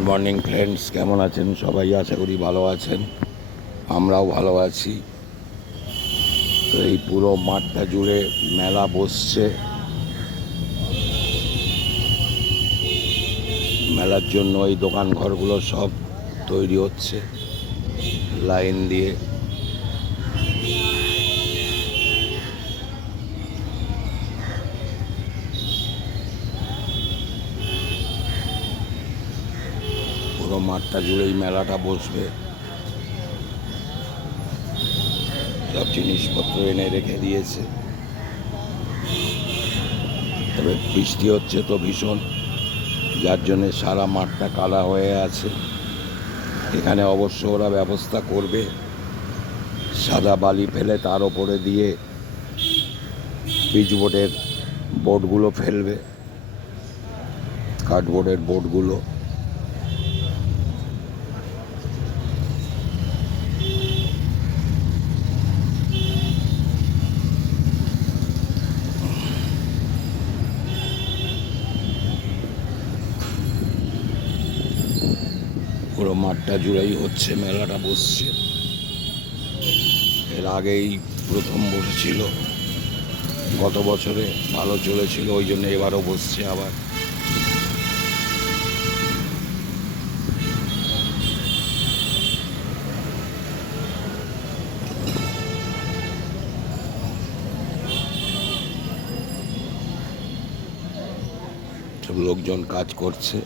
Good morning friends, কেমন আছেন সবাই? আশা করি ভালো আছেন, আমরাও ভালো আছি। তো এই পুরো মাঠটা জুড়ে মেলা বসছে। মেলার জন্য এই দোকান ঘরগুলো সব তৈরি হচ্ছে লাইন দিয়ে। পুরো মাঠটা জুড়েই মেলাটা বসবে। সব জিনিসপত্র এনে রেখে দিয়েছে। তবে বৃষ্টি হচ্ছে তো ভীষণ, যার জন্যে সারা মাঠটা কাদা হয়ে আছে। এখানে অবশ্য ওরা ব্যবস্থা করবে, সাদা বালি ফেলে তার ওপরে দিয়ে পিচবোর্ডের বোর্ডগুলো ফেলবে, কার্ডবোর্ডের বোর্ডগুলো। পুরো মাঠটা জুড়েই হচ্ছে, মেলাটা বসছে। এর আগেই প্রথম বসেছিল, গত বছরে ভালো চলেছিল, ওই জন্য এবারও বসছে আবার। সব লোকজন কাজ করছে।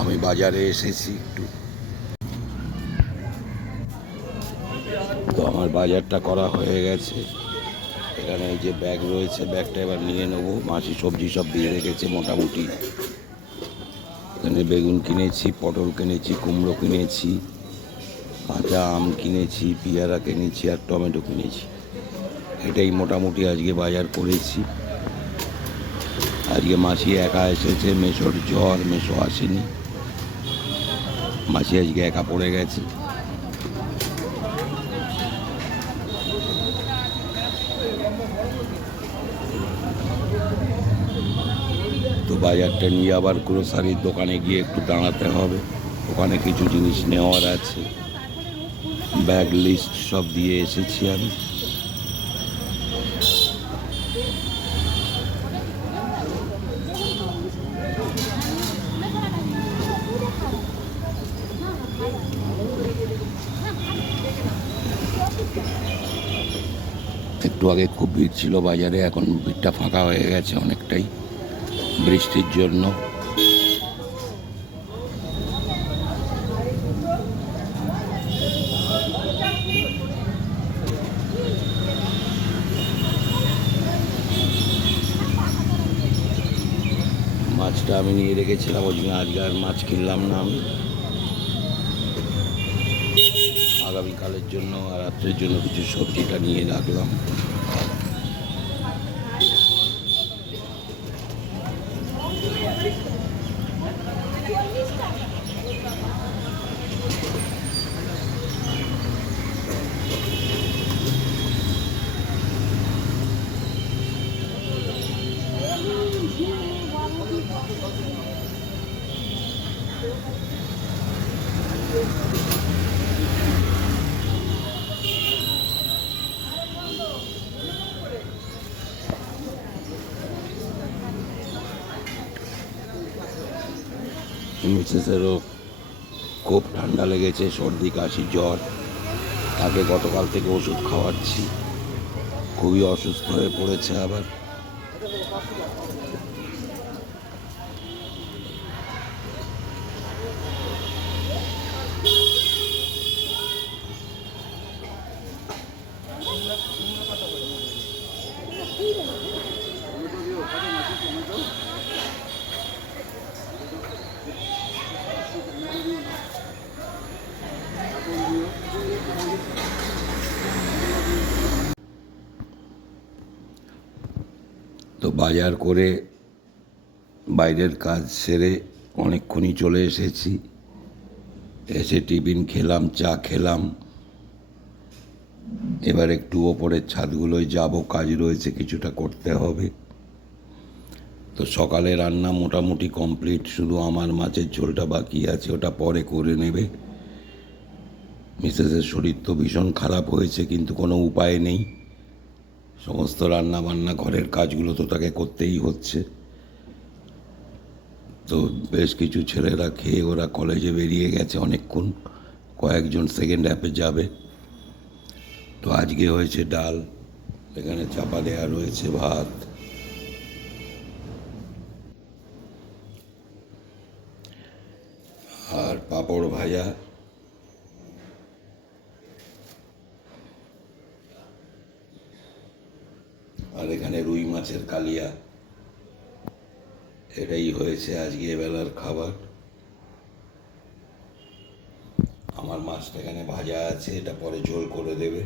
আমি বাজারে এসেছি একটু, তো আমার বাজারটা করা হয়ে গেছে। এখানে এই যে ব্যাগ রয়েছে, ব্যাগটা এবার নিয়ে নেবো। মাসি সবজি সব দিয়ে রেখেছে মোটামুটি। এখানে বেগুন কিনেছি, পটল কিনেছি, কুমড়ো কিনেছি, কাঁচা আম কিনেছি, পেয়ারা কিনেছি আর টমেটো কিনেছি। এটাই মোটামুটি আজকে বাজার করেছি। আজকে মাসি একা এসেছে, মেসোর জ্বর, মেসো আসেনি। মাসি আজকে একা পড়ে গেছে। তো বাজারটা নিয়ে আবার গ্রোসারির দোকানে গিয়ে একটু দাঁড়াতে হবে। ওখানে কিছু জিনিস নেওয়ার আছে। ব্যাগ লিস্ট সব দিয়ে এসেছি আমি। একটু আগে খুব ভিড় ছিল বাজারে, এখন ভিড়টা ফাঁকা হয়ে গেছে অনেকটাই বৃষ্টির জন্য। মাছটা আমি নিয়ে রেখেছিলাম, ওই জন্য আজকে আর মাছ কিনলাম না আমি। আগামীকালের জন্য আর রাত্রের জন্য কিছু সবজিটা নিয়ে রাখলাম। মিসেসেরও খুব ঠান্ডা লেগেছে, সর্দি কাশি জ্বর। তাকে গতকাল থেকে ওষুধ খাওয়াচ্ছি, খুবই অসুস্থ হয়ে পড়েছে আবার। বাজার করে বাইরের কাজ সেরে অনেকক্ষণই চলে এসেছি। এসে টিফিন খেলাম, চা খেলাম। এবার একটু ওপরের ছাদগুলোয় যাব, কাজ রয়েছে, কিছুটা করতে হবে। তো সকালে রান্না মোটামুটি কমপ্লিট, শুধু আমার মাছের ঝোলটা বাকি আছে, ওটা পরে করে নেবে। মিসেসের শরীর তো ভীষণ খারাপ হয়েছে, কিন্তু কোনো উপায় নেই। সমস্ত রান্না বান্না ঘরের কাজগুলো তো তাকে করতেই হচ্ছে। তো বেশ কিছু ছেলেরা খেয়ে ওরা কলেজে বেরিয়ে গেছে অনেকক্ষণ, কয়েকজন সেকেন্ড হাফে যাবে। তো আজকে হয়েছে ডাল, এখানে চাপা দেওয়া রয়েছে ভাত, আর পাঁপড় ভাজা, আর এখানে রুই মাছের কালিয়া। এটাই হয়েছে আজকে বেলার খাবার। আমার মাছটা এখানে ভাজা আছে, এটা পরে ঝোল করে দেবে।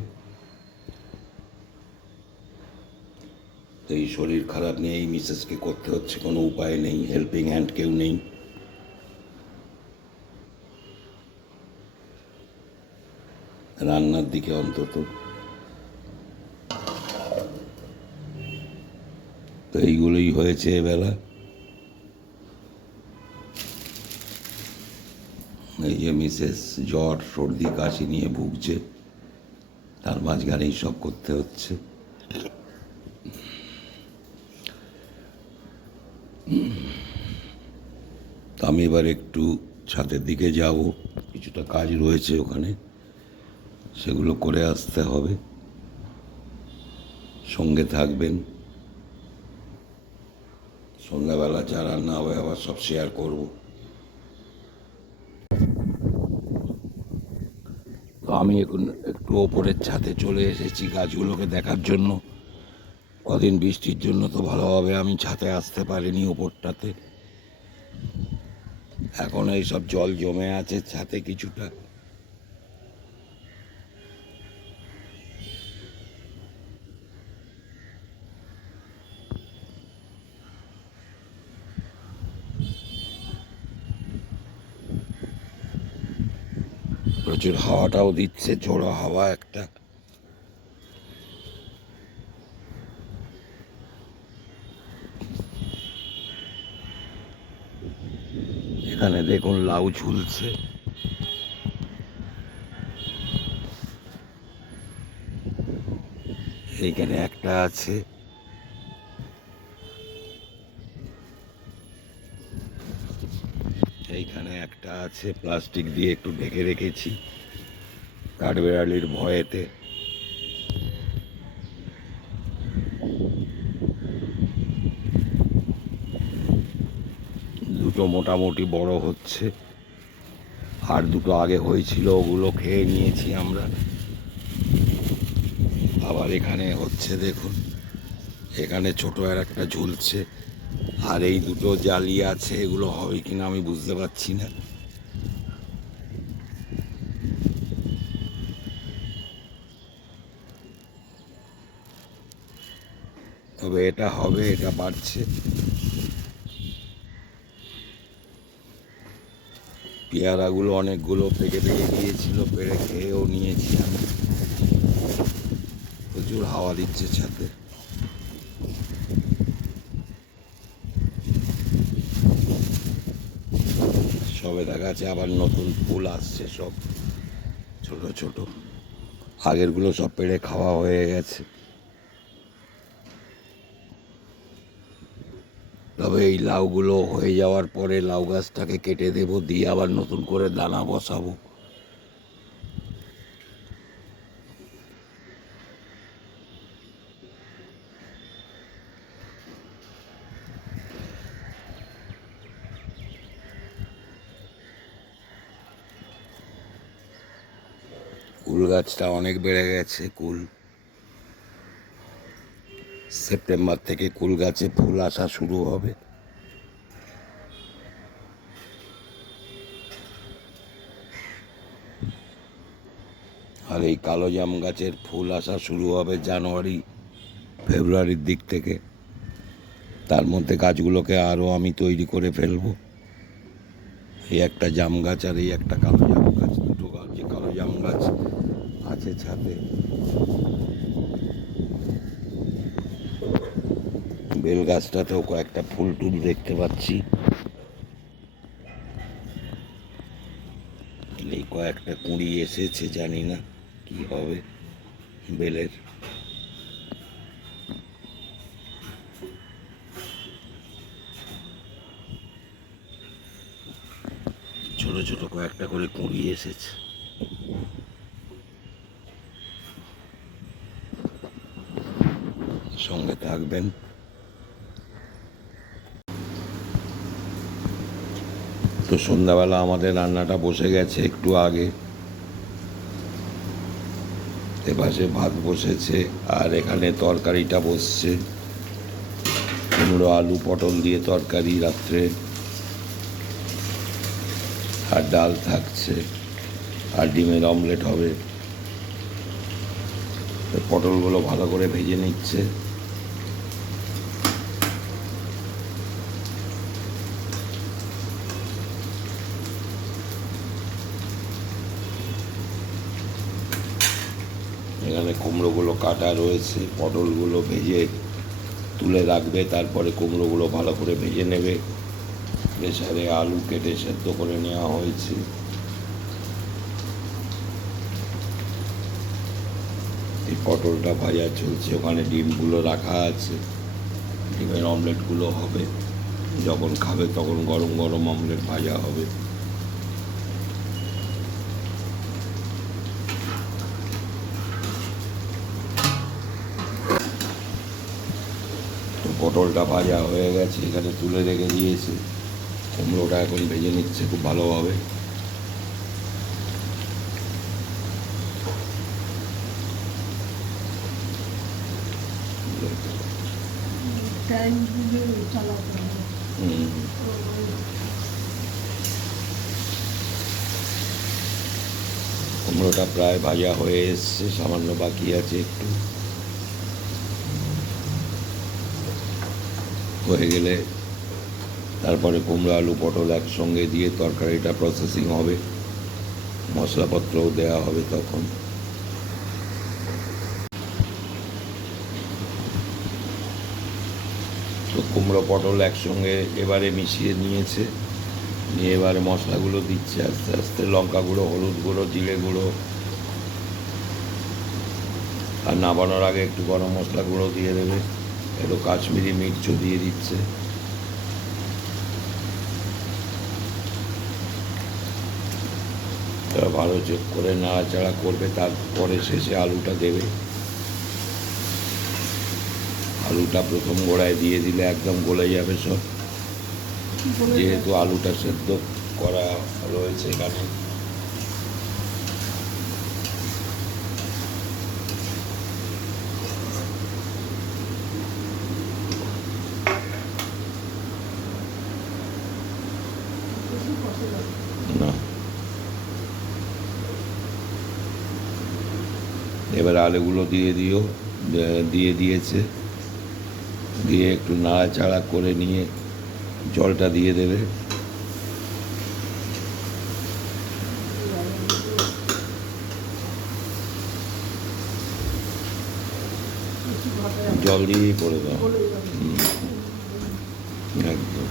তো এই শরীর খারাপ নিয়ে এই মিসেসকে করতে হচ্ছে, কোনো উপায় নেই, হেল্পিং হ্যান্ড কেউ নেই। রান্নার দিকে অন্তত। তো এইগুলোই হয়েছে এবেলা। এই যে মিসেস জ্বর সর্দি কাশি নিয়ে ভুগছে, তার মাঝখানেই সব করতে হচ্ছে। তো আমি এবার একটু ছাদের দিকে যাব, কিছুটা কাজ রয়েছে ওখানে, সেগুলো করে আসতে হবে। সঙ্গে থাকবেন, সন্ধ্যাবেলা যা রান্না হবে আবার সব শেয়ার করব। তো আমি এখন একটু ওপরের ছাদে চলে এসেছি গাছগুলোকে দেখার জন্য। কদিন বৃষ্টির জন্য তো ভালোভাবে আমি ছাদে আসতে পারিনি ওপরটাতে। এখন এই সব জল জমে আছে ছাদে কিছুটা। প্রচুর হাওয়াটাও দিচ্ছে, ঝোড়ো হাওয়া একটা। এখানে দেখুন লাউ ঝুলছে। এইখানে একটা আছে, এইখানে একটা আছে, প্লাস্টিক দিয়ে একটু ঢেকে রেখেছি কাঠবেড়ালির ভয়েতে। দুটো মোটামুটি বড় হচ্ছে, আর দুটো আগে হয়েছিল, ওগুলো খেয়ে নিয়েছি আমরা। আবার এখানে হচ্ছে দেখুন, এখানে ছোট আর একটা ঝুলছে, আর এই দুটো জালি আছে, এগুলো হবে কিনা আমি বুঝতে পারছি না। তবে এটা হবে, এটা বাড়ছে। পেয়ারাগুলো অনেকগুলো পেকে পেকে গিয়েছিল, পেড়ে খেয়েও নিয়েছি আমি। প্রচুর হাওয়া দিচ্ছে ছাদে। সবেদা গাছে আবার নতুন ফুল আসছে, সব ছোট ছোট। আগেরগুলো সব পেড়ে খাওয়া হয়ে গেছে। তবে এই লাউগুলো হয়ে যাওয়ার পরে লাউ গাছটাকে কেটে দেবো, দিয়ে আবার নতুন করে দানা বসাবো। কুল গাছটা অনেক বেড়ে গেছে। কুল সেপ্টেম্বর থেকে কুল গাছে ফুল আসা শুরু হবে। আর এই কালো জাম গাছের ফুল আসা শুরু হবে জানুয়ারি ফেব্রুয়ারির দিক থেকে। তার মধ্যে গাছগুলোকে আরও আমি তৈরি করে ফেলবো। এই একটা জাম গাছ আর এই একটা কালো জাম গাছ, দুটো গাছ, যে কালো জাম গাছ আছে ছাদে। বেল গাছটাতেও কয়েকটা ফুল টুল দেখতে পাচ্ছি। এই কয়েকটা কুঁড়ি এসেছে, জানি না কি হবে বেলের। ছোট ছোট কয়েকটা করে কুঁড়ি এসেছে। সঙ্গে থাকবেন। তো সন্ধ্যাবেলা আমাদের রান্নাটা বসে গেছে একটু আগে। এপাশে ভাত বসেছে আর এখানে তরকারিটা বসছে, কুমড়ো আলু পটল দিয়ে তরকারি রাত্রে, আর ডাল থাকছে, আর ডিমের অমলেট হবে। পটলগুলো ভালো করে ভেজে নিচ্ছে। এখানে কুমড়োগুলো কাটা রয়েছে, পটলগুলো ভেজে তুলে রাখবে, তারপরে কুমড়োগুলো ভালো করে ভেজে নেবে। প্রেসারে আলু কেটে সেদ্ধ করে নেওয়া হয়েছে। এই পটলটা ভাজা চলছে, ওখানে ডিমগুলো রাখা আছে, ডিমের অমলেটগুলো হবে। যখন খাবে তখন গরম গরম অমলেট ভাজা হবে। তো পটলটা ভাজা হয়ে গেছে, এখানে তুলে রেখে দিয়েছে। কুমড়োটা এখন ভেজে নিচ্ছে খুব ভালোভাবে। কুমড়োটা প্রায় ভাজা হয়ে এসছে, সামান্য বাকি আছে একটু। হয়ে গেলে তারপরে কুমড়ো আলু পটল একসঙ্গে দিয়ে তরকারিটা প্রসেসিং হবে, মশলাপত্রও দেওয়া হবে তখন। তো কুমড়ো পটল একসঙ্গে এবারে মিশিয়ে নিয়েছে, নিয়ে এবারে মশলাগুলো দিচ্ছে আস্তে আস্তে। লঙ্কা গুঁড়ো, হলুদ গুঁড়ো, জিরে গুঁড়ো, আর নামানোর আগে একটু গরম মশলা গুঁড়ো দিয়ে দেবে, একটু কাশ্মীরি মির্চও দিয়ে দিচ্ছে। ভালো চেক করে নাড়াচাড়া করবে, তারপরে শেষে আলুটা দেবে। আলুটা প্রথম গোড়ায় দিয়ে দিলে একদম গলে যাবে সব, যেহেতু আলুটা সেদ্ধ করা রয়েছে এখানে। না, এবার আলুগুলো দিয়ে দিও, দিয়ে দিয়েছে। দিয়ে একটু নাড়াচাড়া করে নিয়ে জলটা দিয়ে দেবে। জল দিয়েই করে দাও, একদম।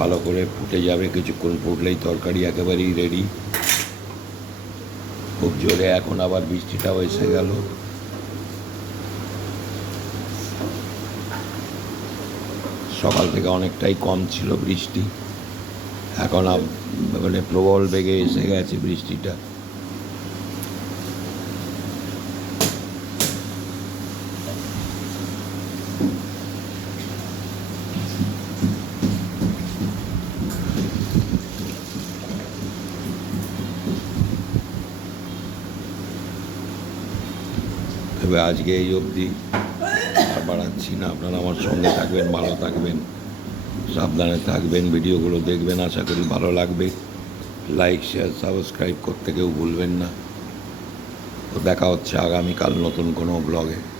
ভালো করে ফুটে যাবে, কিছুক্ষণ ফুটলেই তরকারি একেবারেই রেডি। খুব জোরে এখন আবার বৃষ্টিটাও এসে গেল। সকাল থেকে অনেকটাই কম ছিল বৃষ্টি, এখন মানে প্রবল বেগে এসে গেছে বৃষ্টিটা। তবে আজকে এই অবধি আর বাড়াচ্ছি না। আপনারা আমার সঙ্গে থাকবেন, ভালো থাকবেন। সাবধানে থাকবেন, ভিডিওগুলো দেখবেন, আশা করি ভালো লাগবে। লাইক শেয়ার সাবস্ক্রাইব করতে কেউ ভুলবেন না। তো দেখা হচ্ছে আগামীকাল নতুন কোনো ব্লগে।